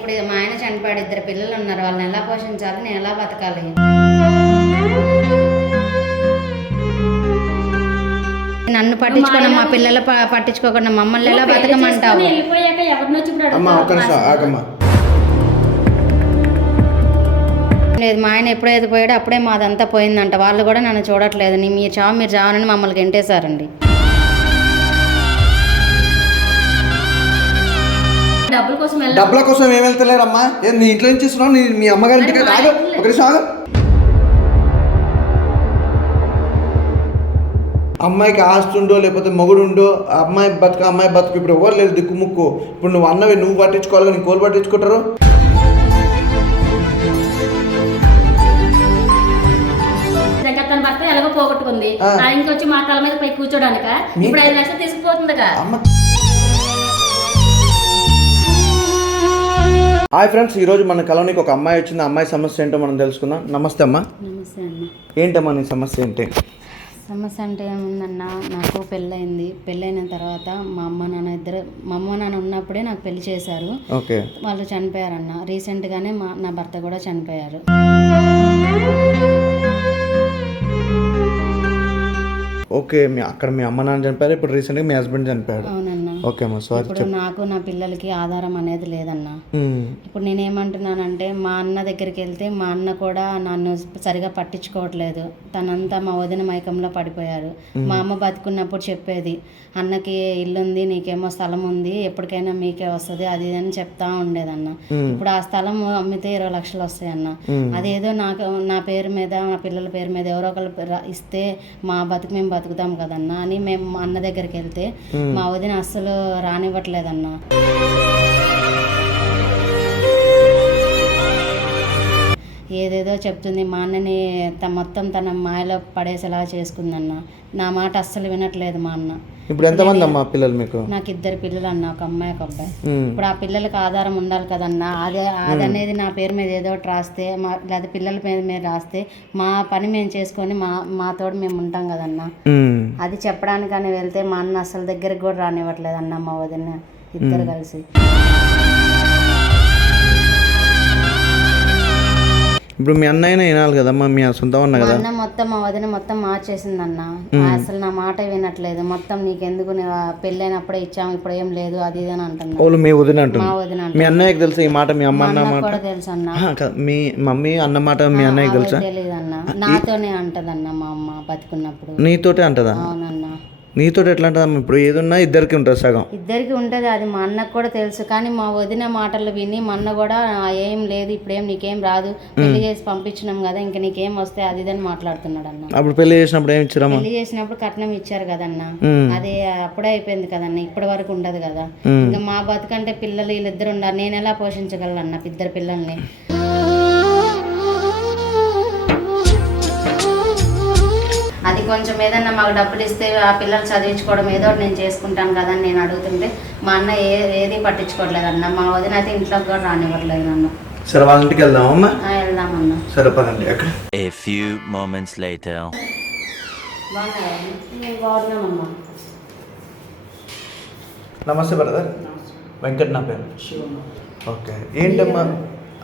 ఇప్పుడు మా ఆయన చనిపోయాడు ఇద్దరు పిల్లలు ఉన్నారు వాళ్ళని ఎలా పోషించాలి నేను ఎలా బతకాలి? నన్ను పట్టించుకున్న మా పిల్లలు ప- పట్టించుకోకుండా మమ్మల్ని ఎలా బతకమంటావు? వెళ్ళిపోయాక ఎవరిని వచ్చి ఇప్పుడు అమ్మ ఒక్క నిమిషం ఆగమ్మా. లేదు మా ఆయన ఎప్పుడైతే పోయాడో అప్పుడే మాదంతా పోయిందంట. వాళ్ళు కూడా నన్ను చూడట్లేదు. నీ మీ చావు మీరు చావనని మమ్మల్ని గెంటేశారండి. డబ్బుల కోసం ఏం వెళ్తలేరమ్మా? ఏం నీ ఇంట్లో ఏం చేస్తున్నావు? నీ మీ అమ్మగారి ఇంటికి ఆగు. ఒక నిమిషం ఆగు అమ్మాయికి ఆస్తి ఉండో లేకపోతే మొగుడు ఉండో అమ్మాయి బతుకు అమ్మాయి బతుకు ఇప్పుడు ఎవరు లేదు దిక్కు ముక్కు. ఇప్పుడు నువ్వు అన్నవి నువ్వు పట్టించుకోవాలి కానీ కోలు పట్టించుకుంటారు? దగ్గర తన భర్త ఎలాగో పోగొట్టుకుంది. ఇంకొచ్చి మా తల మీద పై కూర్చోడానిక? ఇప్పుడు ఐదు లక్షలు తీసుకుపోతుందిగా. హాయ్ ఫ్రెండ్స్ ఈరోజు మన కలవనికి ఒక అమ్మాయి వచ్చింది. అమ్మాయి సమస్య ఏంటో మనం తెలుసుకుందాం. నమస్తే అమ్మా. నమస్తే అన్న ఏంటమ్మా నీ సమస్య ఏంటి? సమస్య అంటే ఏముందన్న నాకు పెళ్ళయింది. పెళ్ళైన తర్వాత మా అమ్మ నాన్న ఇద్దరు మా అమ్మ నాన్న ఉన్నప్పుడే నాకు పెళ్ళి చేశారు. ఓకే. వాళ్ళు చనిపోయారన్న. రీసెంట్గానే మా నా భర్త కూడా చనిపోయారు. ఓకే మీ అక్కడ మీ అమ్మ నాన్న చనిపోయారు. ఇప్పుడు రీసెంట్గా మీ హస్బెండ్ చనిపోయాడు. సారీ ఇప్పుడు నాకు నా పిల్లలకి ఆధారం అనేది లేదన్న. ఇప్పుడు నేనేమంటున్నానంటే మా అన్న దగ్గరికి వెళ్తే మా అన్న కూడా నన్ను సరిగా పట్టించుకోవట్లేదు. తనంతా మా వదిన మైకంలో పడిపోయారు. మా అమ్మ బతుకున్నప్పుడు చెప్పేది అన్నకి ఇల్లు ఉంది నీకేమో స్థలం ఉంది ఎప్పటికైనా మీకే వస్తుంది అది అని చెప్తా ఉండేదన్న. ఇప్పుడు ఆ స్థలం అమ్మితే ఇరవై లక్షలు వస్తాయి అన్న అదేదో నాకు నా పేరు మీద నా పిల్లల పేరు మీద ఎవరో ఒకరు ఇస్తే మా బతుకు మేము బతుకుతాం కదన్నా అని మేము మా అన్న దగ్గరికి వెళ్తే మా వదిన అస్సలు రానివ్వట్లేదన్నా. ఏదేదో చెప్తుంది మా అన్నని మొత్తం తన మాయలో పడేసేలా చేసుకుందన్న. నా మాట అస్సలు వినట్లేదు మా అన్న. ఇప్పుడు ఎంతమంది అమ్మా పిల్లలు మీకు? నాకు ఇద్దరు పిల్లలు అన్న ఒక అమ్మాయి ఒక అబ్బాయి. ఇప్పుడు ఆ పిల్లలకి ఆధారం ఉండాలి కదన్న. అదే అది అనేది నా పేరు మీద ఏదో ఒకటి రాస్తే మా లేదా పిల్లల పేరు మీద రాస్తే మా పని మేము చేసుకొని మా మాతోడు మేము ఉంటాం కదన్న. అది చెప్పడానికని వెళ్తే మా అన్న అసలు దగ్గరికి కూడా రానివ్వట్లేదు అన్న మా వదిన. ఇద్దరు కలిసి. ఇప్పుడు మీ అన్నయ్యనే వినాలి కదమ్మా మీ సొంతం అన్న మా కదా? అన్న మొత్తం మా వదిన మొత్తం మార్చేసిందన్న. అసలు నా మాట వినట్లేదు. మొత్తం నీకెందుకు పెళ్ళైనప్పుడే ఇచ్చాము ఇప్పుడు ఏం లేదు అది ఇది అని అంటున్నా. వాళ్ళు మీ వదిన మా అంటుంది. మీ. అన్నయ్యకి తెలుసా ఈ మాట మీ అమ్మ అన్న మాట? తెలుసు అన్న. మీ మమ్మీ అన్న మాట మీ అన్నయ్యకి తెలుసా? తెలియదు అన్న నాతోనే అంటదన్న మా అమ్మ బతుకున్నప్పుడు. నీతోటే అంటదా? అవునన్న. నీతోటి ఎట్లా ఇప్పుడు ఏదున్నా ఇద్దరికి ఉంటుంది సగం. ఇద్దరికి ఉంటది అది మా అన్నకు కూడా తెలుసు. కానీ మా వదిన మాటలు విని మా అన్న కూడా "ఆ, ఏం లేదు ఇప్పుడేం నీకేం రాదు. పెళ్ళి చేసి పంపించినాం కదా ఇంకా నీకేం వస్తే అది ఇది అని మాట్లాడుతున్నాడు అన్న అప్పుడు పెళ్ళి చేసినప్పుడు ఏమి ఇచ్చారమ్మా? పెళ్ళి చేసినప్పుడు కట్నం ఇచ్చారు కదన్న. అది అప్పుడే అయిపోయింది కదన్న ఇప్పటి వరకు ఉండదు కదా. ఇంకా మా బతుకంటే పిల్లలు వీళ్ళిద్దరు ఉన్నారు నేను ఎలా పోషించగలను అన్న ఇద్దరు పిల్లల్ని? అది కొంచెం ఏదన్నా మాకు డబ్బులు ఇస్తే ఆ పిల్లలు చదివించుకోవడం ఏదో నేను చేసుకుంటాను కదా అని నేను అడుగుతుంటే మా అన్న ఏ ఏది పట్టించుకోవట్లేదు అన్న. మా వదిన అయితే ఇంట్లోకి కూడా రానివ్వట్లేదు నన్ను. సరే వాళ్ళ ఇంటికి వెళ్దామమ్మా? ఆ, వెళ్దామన్న సరే పదండి. later. బాగున్నామమ్మా నమస్తే బ్రదర్. వెంకట్ నా పేరు. ఓకే. ఏంటమ్మా?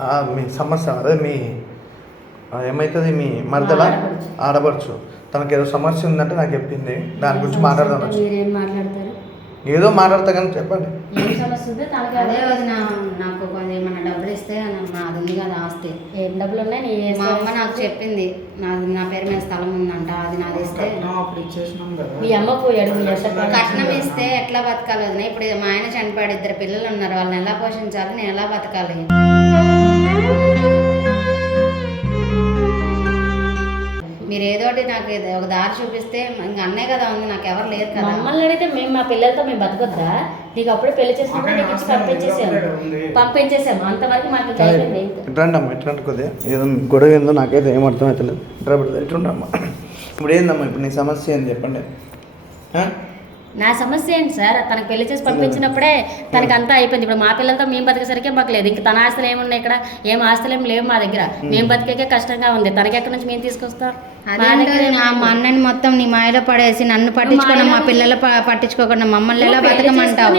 ఆ, మీ సమస్య అదే మీ ఏమవుతుంది మీ మరదల? ఆడపడుచు. తనకి ఏదో సమస్య ఉందంటే నాకు చెప్పింది. దాని గురించి మాట్లాడదాం మీరేం మాట్లాడతారు? ఏదో మాట్లాడతా కానీ చెప్పండి. ఏం సమస్య ఉందో తనకి అదే వదిన నాకు కొంచెం ఏమన్నా డబ్బులు ఇస్తే నా- నాది ఉంది కదా ఆస్తి. ఏం డబ్బులు ఉన్నాయి? నీ ఏ మా అమ్మ నాకు చెప్పింది నాది నా పేరు మీద స్థలం ఉందంట అది నాది ఇస్తే. మీ అమ్మ పోయాడు మీ కట్నం ఇస్తే ఎట్లా బతకాలి వదిన? ఇప్పుడు మా ఆయన చనిపోయాడు ఇద్దరు పిల్లలు ఉన్నారు వాళ్ళని ఎలా పోషించాలి నేను ఎలా బతకాలి? మీరు ఏదో ఒకటి నాకు ఇది ఒక దారి చూపిస్తే ఇంక అన్నే కదా ఉంది నాకు ఎవరు లేరు కదా. మమ్మల్ని అడిగితే మేము మా పిల్లలతో మేము బతకొద్దా? నీకు అప్పుడే పెళ్ళి చేసినప్పుడు నీకు ఇచ్చి పంపించేసాము పంపించేసాము అంతవరకు మాకు. ఇట్రండి అమ్మా ఇట్లాంటి కొద్దిగా. ఏదో గొడవ ఏందో నాకైతే ఏం అర్థం అవుతలేదు ఇట్లా పెడతా ఇట్లుండమ్మా ఇప్పుడు ఏందమ్మా ఇప్పుడు నీ సమస్య ఏంది చెప్పండి? నా సమస్య ఏంటి సార్? తనకు పెళ్ళి చేసి పంపించినప్పుడే తనకి అంతా అయిపోయింది. ఇప్పుడు మా పిల్లలతో మేము బతికేసరికి మాకు లేదు. ఇంకా తన ఆస్తులు ఏమున్నాయి ఇక్కడ? ఏం ఆస్తులు ఏం లేవు మా దగ్గర. మేము బతికేకే కష్టంగా ఉంది. తనకి ఎక్కడి నుంచి మేము తీసుకొస్తాం? మా నా మా అన్నని మొత్తం నీ మాయలో పడేసి నన్ను పట్టించుకోకుండా మా పిల్లల పట్టించుకోకుండా మమ్మల్ని ఎలా బతకమంటావు?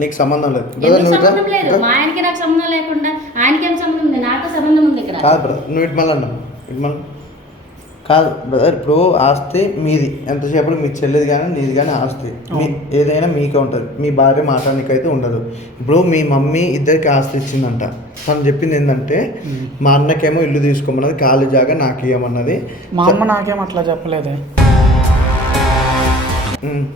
నీకు సంబంధం లేదు. సంబంధం లేదు? మా ఆయనకి నాకు సంబంధం లేకుండా సంబంధం ఉంది? నాకు సంబంధం ఉంది ఇక్కడ నువ్వు ఇటు మళ్ళీ అన్నా. ఇటు మళ్ళీ. కాదు బ్రదర్ ఇప్పుడు ఆస్తి మీది. ఎంతసేపు మీ చెల్లిది కానీ నీది కానీ ఆస్తి. మీ ఏదైనా మీకే ఉంటుంది. మీ భార్య మాట్లాడడానికైతే ఉండదు. ఇప్పుడు మీ మమ్మీ ఇద్దరికి ఆస్తి ఇచ్చిందంట. తను చెప్పింది ఏంటంటే మా అన్నకేమో ఇల్లు తీసుకోమన్నది ఖాళీ జాగా నాకు ఇవ్వమన్నది మా అమ్మ నాకేం అట్లా చెప్పలేదే.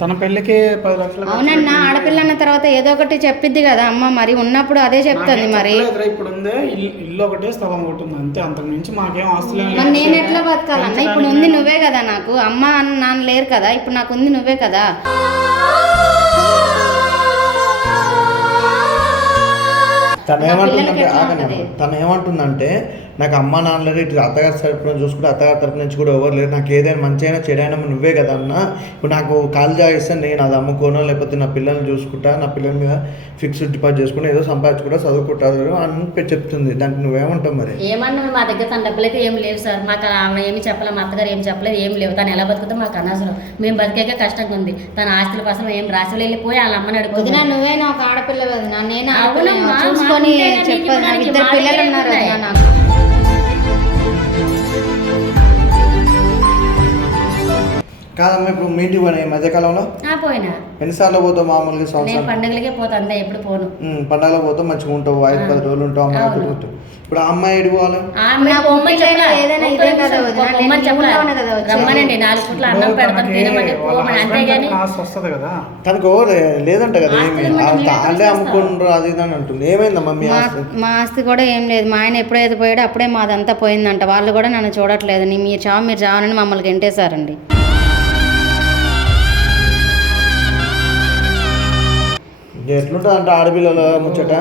తన పెళ్ళికి పది లక్షలు అవునన్నా. ఆడపిల్ల అన్న తర్వాత ఏదో ఒకటి చెప్పిద్ది కదా అమ్మ మరి ఉన్నప్పుడు అదే చెప్తుంది మరి ఇప్పుడు ఉందే ఇల్లు ఒకటే స్థలం ఒకటి ఉంది అంతే అంతకు మించి మాకేం ఆస్తులు మరి. నేను ఎట్లా బతకాలన్నా ఇప్పుడు ఉంది నువ్వే కదా నాకు అమ్మ అన్న నాన్న లేరు కదా ఇప్పుడు నాకు ఉంది నువ్వే కదా తను ఏమంటుందంటే? తను ఏమంటుందంటే నాకు అమ్మ నాన్న లేరు ఇటు అత్తగారి తరపున చూసుకుంటే అత్తగారి తరపు నుంచి కూడా ఎవరు లేరు. నాకు ఏదైనా మంచి అయినా చెడైనా నువ్వే కదా అన్న. ఇప్పుడు నాకు కాలు జాగిస్తాను నేను అది అమ్ముకోను లేకపోతే నా పిల్లల్ని చూసుకుంటా నా పిల్లల మీద ఫిక్స్డ్ డిపాజిట్ చేసుకుని ఏదో సంపాదించుకుంటా చదువుకుంటారు అని పె- చెప్తుంది. దానికి నువ్వేమంటావు మరి? ఏమన్నా మా దగ్గర తన డబ్బులు అయితే ఏం లేవు సార్. మాకు ఆమె ఏమి చెప్పలేదు మా అత్తగారు ఏం చెప్పలేదు ఏం లేవు. తను ఎలా బతుకుతుందో మాకు అనవసరం. మేము బతికాక కష్టంగా ఉంది. తన ఆస్తుల కోసం ఏం రాసి వెళ్ళిపోయి వాళ్ళ అమ్మని అడుగుతున్నా నువ్వేనా ఒక ఆడపిల్ల వదిన. నేను అవునమ్మా, ఆడపిల్ల చూసుకొని చెప్పాను ఇద్దరు పిల్లలు ఉన్నారు నాకు. కాదమ్మా ఇప్పుడు మీ ఇంటికి పోయినా ఈ మధ్యకాలంలో? ఆ పోయినా. ఎన్నిసార్లు పోతావు మామూలుగా నేను సంవత్సరం పండుగలకే పోతా అంతే ఎప్పుడు పోను. పండగలో పోతావు మంచిగా ఉంటావు ఐదు పది రోజులు ఉంటావు అమ్మాయి అవును. ఇప్పుడు ఆ అమ్మాయి ఎడికి పోవాలి? ఆమె నాకు పొమ్మని పుట్టినైనా చెప్పలా. ఏదైనా ఒక్క ఇదే కదా నిమిషం, వదినా, పొమ్మని నేను చెప్పలా. ఊళ్ళోనే కదా వచ్చేది. రమ్మనండి నాలుగు పూట్ల అన్నం ఇప్పుడు పెడతాం తనకి తినమని వాళ్ళ పోమని husband అంతేగాని తరపున ఆస్తి వస్తుంది కదా. తనకు ఎవరు లేదంట కదా ఏమి? ఆస్తులు మనం వాళ్ళ ఎట్లా తాళ్ళే చేస్తాం? అమ్ముకుంటారు అది ఇది అని అంటుంది. ఏమైందమ్మా మీ మా ఆస్తి? మా ఆస్తి కూడా ఏం లేదు. మా ఆయన ఎప్పుడైతే పోయాడో అప్పుడే మాదంతా పోయిందంట. వాళ్ళు కూడా నన్ను చూడట్లేదు. నీ మీరు చావు మీరు చావనని మమ్మల్ని గెంటేశారండి. ఎట్లుంటుంది అంటే ఆడపిల్లల ముచ్చట?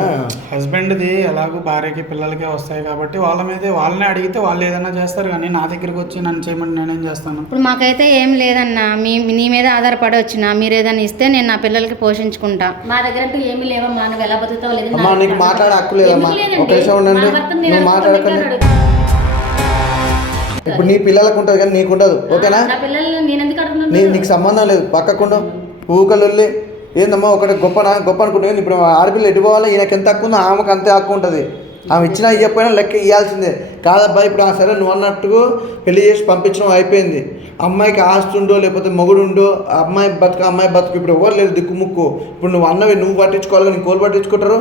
హస్బెండ్ది ఎలాగో భార్యకి పిల్లలకే వస్తాయి కాబట్టి వాళ్ళ మీదే వాళ్ళని అడిగితే వాళ్ళు ఏదైనా చేస్తారు కానీ నా దగ్గరికి వచ్చి నన్ను చేయమని నేనేం చేస్తాను? ఇప్పుడు మాకైతే ఏం లేదన్నా. మీ నీ మీద ఆధారపడి వచ్చిన మీరు ఏదైనా ఇస్తే నేను నా పిల్లలకి పోషించుకుంటా. మా దగ్గర అంటూ ఏమీ లేవమ్మా. నువ్వు ఎలా బతుకుతావు లేదు అమ్మా నీకు మాట్లాడే హక్కు లేదమ్మా ఒక నిమిషం ఉండండి. నువ్వు మాట్లాడకండి. ఇప్పుడు నీ పిల్లలకు ఉంటుంది కానీ నీకు ఉండదు. ఓకేనా? నా పిల్లలు నేను ఎందుకు నీ అడుగుతున్నాను నీకు సంబంధం లేదు. పక్కకుండా ఊకలొల్లి. ఏందమ్మా ఒకటి గొప్ప గొప్ప అనుకుంటుంది ఇప్పుడు ఆడపిల్ల ఎటు పోవాలి? ఈయనకి ఎంత హక్కు ఉందో ఆమెకు అంతే హక్కు ఉంటుంది. ఆమె ఇచ్చినా ఇవ్వకపోయినా లెక్క ఇవ్వాల్సిందే కాదబ్బా ఇప్పుడు ఆ సరే నువ్వు అన్నట్టుగా పెళ్ళి చేసి పంపించడం అయిపోయింది. అమ్మాయికి ఆస్తి ఉండో లేకపోతే మొగుడు ఉండో అమ్మాయి బతుకు అమ్మాయి బతుకు ఇప్పుడు ఎవరు లేదు దిక్కుముక్కు. ఇప్పుడు నువ్వు అన్నవి నువ్వు పట్టించుకోవాలి కానీ కోలు పట్టించుకుంటారు.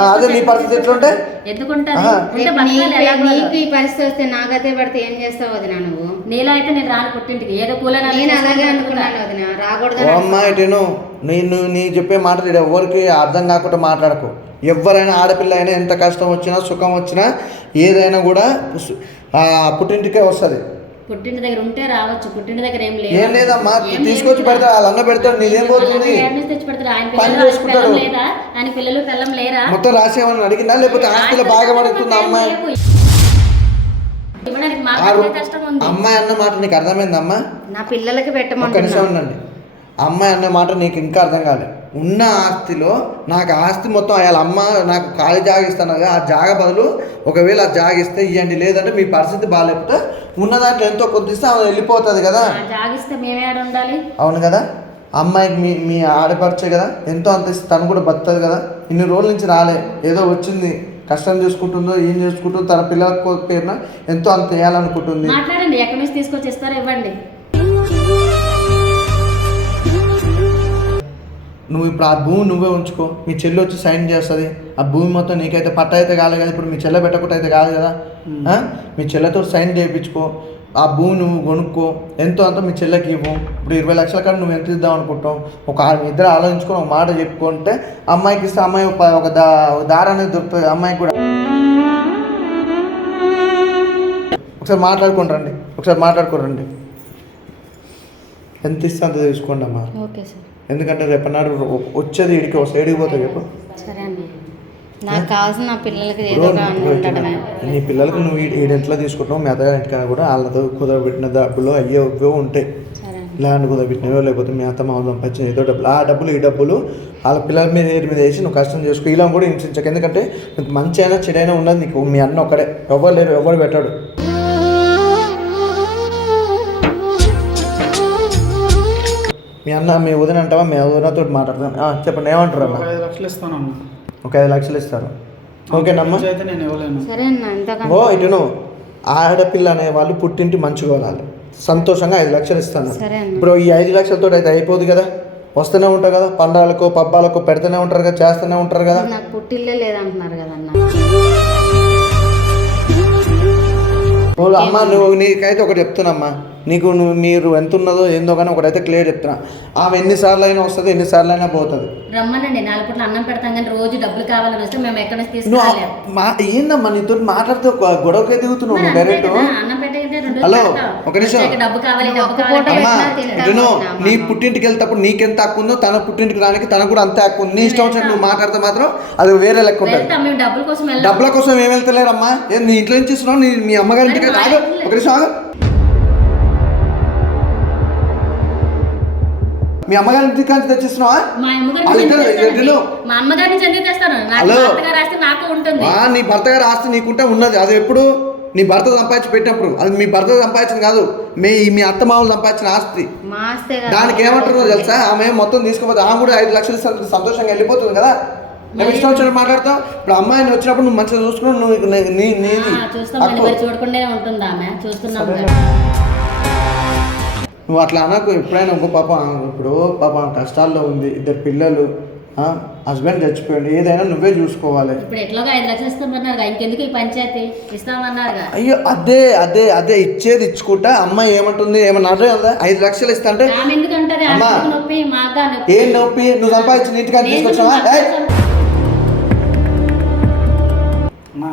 అదే నీ పరిస్థితి ఎట్లుంటే? నీకు- ఎలాగో. నీకు ఈ పరిస్థితి వస్తే నాకైతే పడితే ఏం చేస్తావు వదినా నువ్వు? నీలో అయితే నేను రాను పుట్టింటికి. ఏదో కూలని నేను అలాగే అనుకున్నాను వదిన. ఓ రాకూడదని అమ్మాయి నేను నీ చెప్పే మాటలు ఈడ ఎవరికి అర్థం కాకుండా మాట్లాడకు. ఎవరైనా ఆడపిల్ల అయినా ఎంత కష్టం వచ్చినా సుఖం వచ్చినా ఏదైనా కూడా పుట్టింటికే వస్తుంది. పుట్టింటి దగ్గర ఉంటే రావచ్చు పుట్టింటి దగ్గర ఏం లేదు. ఏం లేదమ్మా తీసుకొచ్చి. పెడతా వాళ్ళ అన్న పెడతాడు నీదేం పోతుంది? తెచ్చి పెడతాడు ఆయన పిల్లలు లేదా? ఆయన పిల్లలు పిల్లం లేరా? మొత్తం రాసేమని అడిగిందా? లేకపోతే ఆస్తిలో బాగా పడుతుంది అమ్మాయి? అమ్మాయి అన్న మాట నీకు అర్థమైందమ్మా నా పిల్లలకి పెట్టమంటున్నా. ఉండండి. అమ్మాయి అన్న మాట నీకు ఇంకా అర్థం కాలేదు. ఉన్న ఆస్తిలో నాకు ఆస్తి మొత్తం వాళ్ళ అమ్మ నాకు ఖాళీ జాగిస్తాను కదా ఆ జాగ బదులు ఒకవేళ ఆ జాగ ఇస్తే ఇవ్వండి లేదంటే మీ పరిస్థితి బాగాలేకపోతే ఉన్న దాంట్లో ఎంతో కొద్ది ఇస్తే ఆమె వెళ్ళిపోతుంది కదా. జాగిస్తే మేమే ఉండాలి. అవును కదా. అమ్మాయికి మీ మీ ఆడపడిచే కదా. ఎంతో అంత ఇస్తే తను కూడా బతుంది కదా. ఇన్ని రోజుల నుంచి రాలే. ఏదో వచ్చింది. కష్టం చేసుకుంటుందో ఏం చేసుకుంటుందో తన పిల్లల పేరున ఎంతో అంత వేయాలనుకుంటుంది. మాట్లాడండి. ఎక్కడి నుంచి తీసుకొచ్చి ఇస్తారో ఇవ్వండి. నువ్వు ఇప్పుడు ఆ భూమి నువ్వే ఉంచుకో. మీ చెల్లి వచ్చి సైన్ చేస్తుంది. ఆ భూమి మొత్తం నీకైతే పట్ట అయితే కాదు కదా ఇప్పుడు మీ చెల్లె పెట్టకుండా అయితే కాదు కదా? మీ చెల్లెతో సైన్ చేయించుకో. ఆ భూమి నువ్వు కొనుక్కో. ఎంతో అంత మీ చెల్లెకి ఇవ్వు. ఇప్పుడు ఇరవై లక్షల కాడ నువ్వు ఎంత ఇద్దాం అనుకుంటావు? ఒక ఇద్దరు ఆలోచించుకొని ఒక మాట చెప్పుకుంటే అమ్మాయికి ఇస్తే అమ్మాయి ఒక దా ఒక దారి అనేది దొరుకుతుంది. అమ్మాయికి కూడా. ఒకసారి మాట్లాడుకొని రండి. ఒకసారి మాట్లాడుకొని రండి. ఎంత ఇస్తే అంత తీసుకోండి అమ్మా. Okay sir. ఎందుకంటే రేపన్నాడు వచ్చేది ఇడికి ఒక సైడ్కి పోతాయి చెప్పు. నాకు కావాల్సిన నా పిల్లలకి నీ నువ్వు ఈ- ఈడ ఎట్లా తీసుకుంటావు మీ అత్తగారి ఇంటికైనా కూడా వాళ్ళతో కుదరబెట్టిన డబ్బులు అయ్యే ఇవో ఉంటాయి. ల్యాండ్ కుదరబెట్టినవో లేకపోతే మీ అత్త మామ సంపాదించిన ఏదో డబ్బులు ఆ డబ్బులు ఈ డబ్బులు వాళ్ళ పిల్లల మీద ఏది మీద వేసి నువ్వు కష్టం చేసుకో. ఇలా కూడా హింసించక. ఎందుకంటే మంచి అయినా చెడైనా ఉన్నది నీకు. మీ అన్న ఒక్కడే. ఎవరు లేరు ఎవరు పెట్టాడు. మీ అన్న మీ వదిన అంటావా? మీ వదినతో మాట్లాడతాను చెప్పండి ఏమంటారు ఒక అన్న ఐదు లక్షలు ఇస్తానన్న ఒక ఐదు లక్షలు ఇస్తారు. ఓకేనమ్మా అయితే నేను ఇవ్వలేను. సరే అన్న ఎంతకంటే ఓ ఇటును ఆడపిల్ల అనే వాళ్ళు పుట్టింటి మంచిగా వాళ్ళు సంతోషంగా ఐదు లక్షలు ఇస్తాను. సరే అన్న. ఇప్పుడు ఈ ఐదు లక్షలతో అయితే అయిపోదు కదా. వస్తూనే ఉంటారు కదా. పండాలకు పబ్బాలకు పెడుతూనే ఉంటారు కదా చేస్తూనే ఉంటారు కదా. నాకు పుట్టిల్లే లేదంటున్నారు కదా అమ్మ నువ్వు నీకైతే ఒకటి చెప్తున్నామ్మా నీకు నువ్వు మీరు ఎంత ఉన్నదో ఏందో కానీ ఒకటైతే క్లియర్ చెప్తున్నా. ఆమె ఎన్నిసార్లు అయినా వస్తుంది ఎన్నిసార్లు అయినా పోతుంది. రమ్మనండి నాలుగు పూట్ల అన్నం పెడతాం కానీ రోజు డబ్బులు కావాలని వస్తే మేము ఎక్కడి నుంచి మా ఏందమ్మా నీతో మాట్లాడితే గొడవకే దిగుతున్నావు నువ్వు డైరెక్ట్ కదా, హలో. ఒక నిమిషం. నీ పుట్టింటికి వెళ్తేప్పుడు నీకెంత హక్కు ఉందో తన పుట్టింటికి రానికి తనకు కూడా అంతే హక్కు ఉంది. నీ ఇష్టం వచ్చినట్టు నువ్వు మాట్లాడితే మాత్రం అది వేరే లెక్క ఉంటుంది. డబ్బుల కోసం ఏం వెళ్తలేరమ్మా? ఏం నీ ఇంట్లో నుంచి ఇస్తున్నావు నీ మీ అమ్మగారి ఇంటికి మరి మా ఆగు. ఇంట్లో- ఒక నిమిషం మీ అమ్మగారి ఇంటికి నుంచి తెచ్చిస్తున్నావా? మా అమ్మగారి అది నుంచి ఎందుకు తెస్తాను నాకు హలో. భర్తగా రాస్తే నీ భర్త గారు ఆస్తి నీకుంటే ఉన్నది. అది ఎప్పుడు? నీ భర్త సంపాదించి పెట్టినప్పుడు. అది మీ భర్త సంపాదించింది కాదు. మీ మీ అత్త మామూలు సంపాదించిన ఆస్తి. ఆస్తే దానికి ఏమంటుందో తెలుసా? ఆమె మొత్తం తీసుకుపోతే ఆమె కూడా ఐదు లక్షలు సంతోషంగా వెళ్ళిపోతుంది కదా? నువ్వు ఇష్టం వచ్చినట్టు మాట్లాడతావు ఇప్పుడు అమ్మాయిని వచ్చినప్పుడు నువ్వు మంచిగా చూసుకుని నువ్వు నీ- నీ నీది. మరి చూడకుండానే ఉంటుంది చూస్తున్నాం. నువ్వు అట్లా అనకు ఎప్పుడైనా ఇంకో పాప ఇప్పుడు పాప కష్టాల్లో ఉంది ఇద్దరు పిల్లలు హస్బెండ్ చచ్చిపోయాడు ఏదైనా నువ్వే చూసుకోవాలి. ఇప్పుడు ఎట్లాగో ఐదు లక్షలు ఇస్తామన్నారు ఇంకెందుకు ఈ పంచాయతీ? ఇస్తామన్నారుగా అయ్యో అదే అదే అదే ఇచ్చేది ఇచ్చుకుంటా అమ్మాయి ఏమంటుంది ఏమన్నా కదా? ఐదు లక్షలు ఇస్తా అంటే ఏం నొప్పి? నువ్వు సంపాదించిన ఇంటికి నేను తీసుకొచ్చావా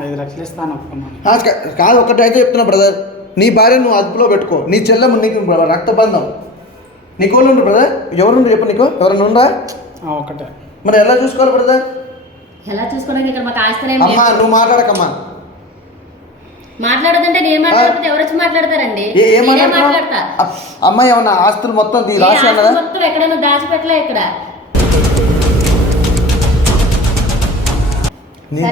ఐదు లక్షలు ఇస్తాను కాదు ఒకటి అయితే చెప్తున్నా బ్రదర్ నీ భార్య నువ్వు అదుపులో పెట్టుకో. నీ చెల్లెమ్మ నీకు రక్తబంధం. నీకు వాళ్ళు ఉండ్రు బ్రదర్ ఎవరుండ్రు చెప్పు నీకు? ఎవరైనా ఉందా ఆ, ఒకటే మరి ఎలా చూసుకోవాలి బ్రదర్ ఎలా చూసుకోవడానికి ఇక్కడ మాకు ఆస్తులేం అమ్మా. నువ్వు మాట్లాడకమ్మా. మాట్లాడదంటే నేను మాట్లాడకపోతే ఎవరు వచ్చి మాట్లాడతారండి? మాట్లాడతా? అమ్మాయి ఏమన్నా ఆస్తులు మొత్తం ఎక్కడైనా దాచిపెట్టలే ఇక్కడ. నీకు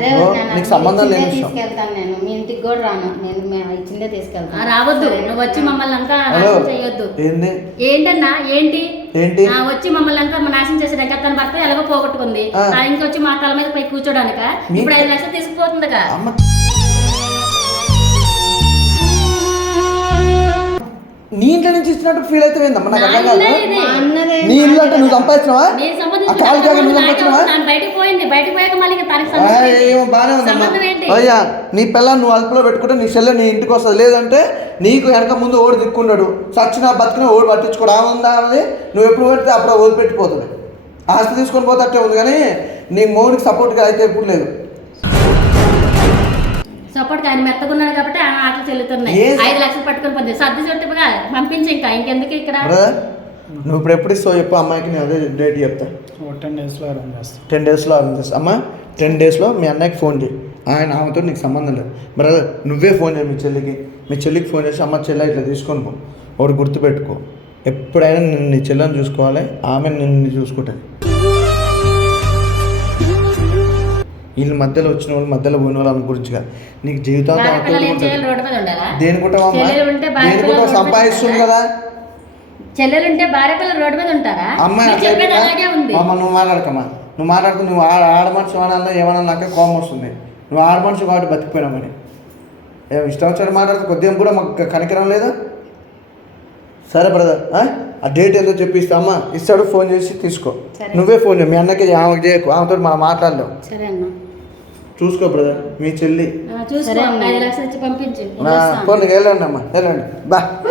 నాకు సంబంధం విషయం. తీసుకెళ్తాను నేను. మీ ఇంటికి కూడా రాను. నేను మేము ఇచ్చిందే ఆ, తీసుకెళ్తాను రావద్దు నువ్వు వచ్చి మమ్మల్ని అంతా నాశనం చేయొద్దు. ఏంది? ఏంటన్నా? ఏంటి? ఏంటి? ఆ, వచ్చి మమ్మల్ని అంతా నాశనం చేసేదాకా తన భర్త ఎలాగో పోగొట్టుకుంది. ఇంకొచ్చి మా తల మీద పోయి కూర్చోడానిక? ఇప్పుడు ఐదు లక్షలు తీసుకుపోతుందిగా. నీ ఇంట్లో నుంచి ఇచ్చినట్టు ఫీల్ అయితే ఏందమ్మా నాకు అర్థం కాదు. నీ ఇల్లు అంటే నువ్వు సంపాదించినవా? ఆ కాలు జాగా నువ్వు సంపాదించినవా ఆ, బాగానే ఉందమ్మా. అయ్యా నీ పిల్లని నువ్వు అదుపులో పెట్టుకుంటే నీ చెల్లె నీ ఇంటికి వస్తుంది. లేదంటే నీకు వెనక ముందు ఓడి దిక్కున్నాడు చచ్చినా బతికినా ఓడి పట్టించుకోడు. ఆమె ఉందా ఆమెది? నువ్వు ఎప్పుడు పెడితే అప్పుడు వదిలిపెట్టిపోతుంది. ఆస్తి తీసుకొని పోతే అట్టే ఉంది కానీ నీ మోడికి సపోర్ట్గా అయితే ఎప్పుడు లేదు. సపోర్ట్ ఆయన మెత్తగున్నాడు కాబట్టి ఆ ఆటలు చెల్లుతున్నాయి. ఏ- ఐదు లక్షలు పట్టుకొని పోతుంది సర్ది చుట్టుగా పంపించి ఇంకా ఇంకెందుకు ఇక్కడ? బ్రదర్ నువ్వు ఇప్పుడు ఎప్పుడు ఇస్తావు చెప్పు అమ్మాయికి నేను అదే డేట్ చెప్తా. టెన్ డేస్లో అరేంజ్ చేస్తాను టెన్ డేస్లో అరేంజ్ చేస్తా. అమ్మ టెన్ డేస్లో మీ అన్నయ్యకి ఫోన్ చేయి. ఆయన ఆమెతో నీకు సంబంధం లేదు. బ్రదర్ నువ్వే ఫోన్ చేయి మీ చెల్లికి. మీ చెల్లికి ఫోన్ చేసి అమ్మ చెల్లె ఇట్లా తీసుకొని పో. ఒకటి గుర్తుపెట్టుకో. ఎప్పుడైనా నిన్ను నీ చెల్లెని చూసుకోవాలి ఆమె నిన్ను చూసుకుంటుంది. వీళ్ళ మధ్యలో వచ్చిన వాళ్ళు మధ్యలో పోయిన వాళ్ళ గురించి కాదు నీకు జీవితాంతం భార్య పిల్లలు ఏం ఉంటుంది. చేయాలి? రోడ్డు మీద ఉండాలా? దేనికుంటావమ్మా చెల్లెలు ఉంటే భార్య దేనికుంటా పిల్లలు రోడ్డు మీద సంపాదిస్తుంది? కదా. చెల్లెలు ఉంటే భార్య పిల్లలు రోడ్డు మీద ఉంటారా? అమ్మాయి అమ్మ నువ్వు మాట్లాడకమ్మా. నువ్వు మాట్లాడుతూ నువ్వు ఆడ మనిషి ఏమన్నా ఏమన్నా నాకే కోపం వస్తుంది. నువ్వు ఆడ మనిషి కాబట్టి బతికిపోయినామని ఏం ఇష్టం వచ్చినట్టు మాట్లాడితే కొద్దిగా కూడా మాకు కనికరం లేదా? సరే బ్రదర్ ఆ? డేట్ ఏదో చెప్పిస్తా అమ్మా. ఇస్తాడు ఫోన్ చేసి తీసుకో. నువ్వే ఫోన్ చేయి. మీ అన్నకి ఆమెకి చేయకు. ఆమెతో మనం మాట్లాడలేవు సరే అన్న. చూసుకో బ్రదర్ మీ చెల్లి. చూసుకో. ఐదు లక్షలు ఇచ్చి పంపించు. నా వస్తాం. ఫోన్ వెళ్ళండి అమ్మా. వెళ్ళండి. బా.